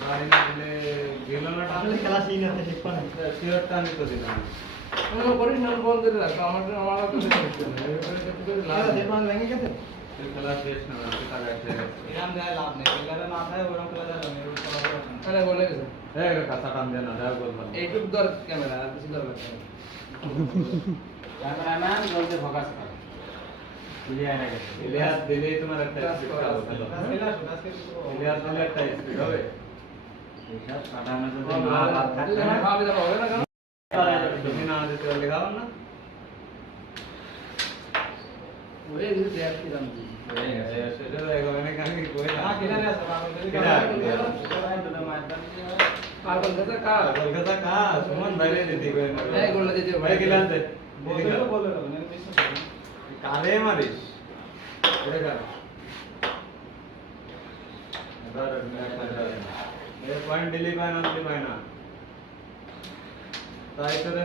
বাড়ি না দিলে গেল না টানলে খেলা সিন আছে ঠিক পানে শিওর টানি তো দিলাম মনে করিস না বল করে রাখ আমার তো ভেঙে গেছে খেলা শেষ না আমি টাকা খেয়ে এরকম যায় লাভ নেই খেলাটা না থাকে ওরকম খেলা যাবে না আরে বলে গেছে এই কাঁচা টান দেনা দাও বল এইটুক দর ক্যামেরা আর কিছু দরকার নেই ক্যামেরাম্যান জলদি ফোকাস কর ক্লিয়ার হয়ে গেছে ইলিয়াস দিলেই তোমার একটা স্পিড পাবো ইলিয়াস দিলে একটা স্পিড হবে এইসব সাধারণ যদি না লাভ থাকে না ভাবে যাবো হবে না কেন তুমি না দিতে পারলে খাও না ওরে কিছু দেখ কি জানতি সেটা এখানে কাকে কই না কিনারে আছে পাগল কথা কা কলকাতা কা সুমন বাইরে দিতে কই না এই গোল্লা দিতে ভাই গিলান দে বলে কালে মারিস ওরে কার এবার পয়েন্ট দিলি পায় না তাই করে